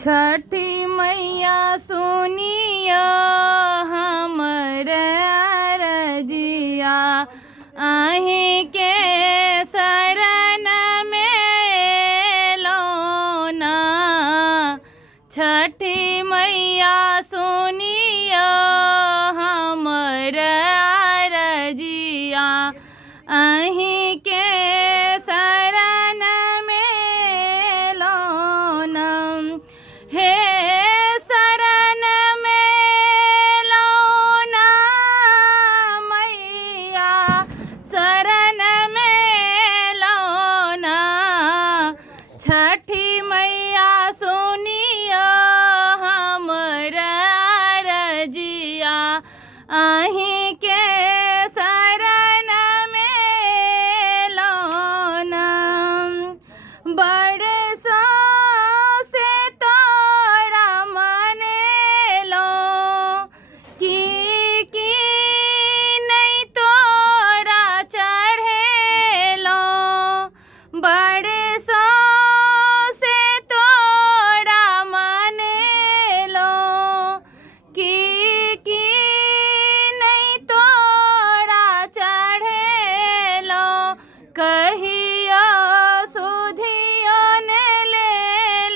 छठी मैया सुनिया हमर अरजिया, अहीं के शरण में लौना। छठी मैया सुनिया हमर अरजिया, अहीं के शरण में लौना। हे शरण में लौना मैया, शरण में लौना। छठी मैया सुनिया हमर अरजिया, अहीं के शरण में लौना। बरसों से तोरा मनेलो, की नहीं तोरा चढ़ेलो। बरसों से तोरा मनेलो, की नहीं तोरा चढ़ेलो। कहियो सुधियो ने ले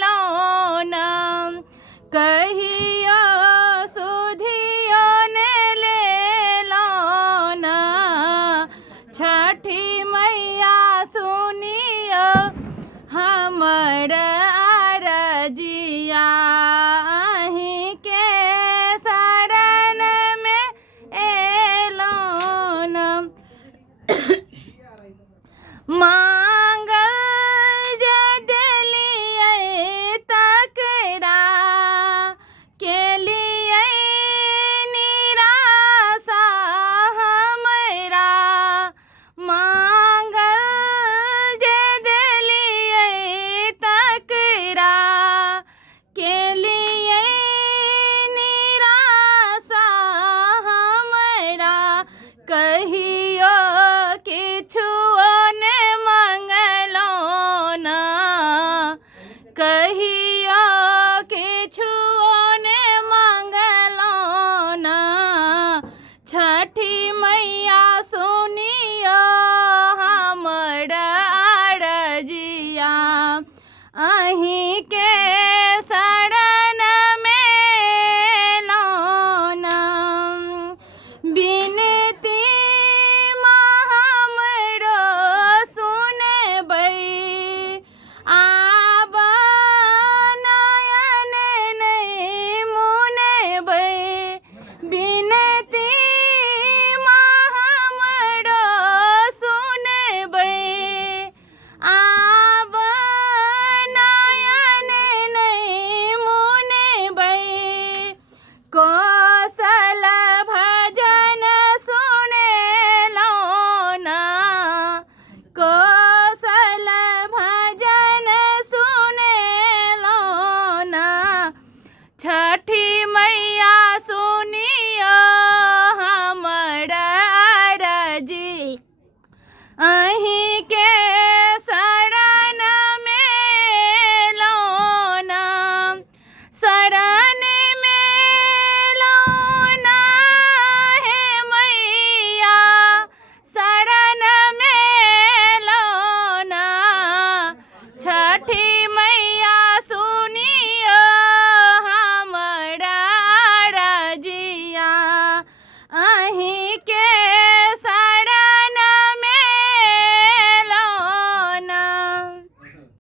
लौना, कहियो सुधियो ने ले लौना। छठी मैया सुनियो हमर अरजिया, अहीं के शरण में एलौन। मांगल जे देलियै तकरा, केलियै निराशा हमरा। मांगल जे देलियै तकरा, केलियै निराशा हमरा। कहियो किछुओ ने मंगलौं ना, कहियो किछुओ ने मंगलौं ना। छठी मैया सुनियो हमर अरजिया, अहीं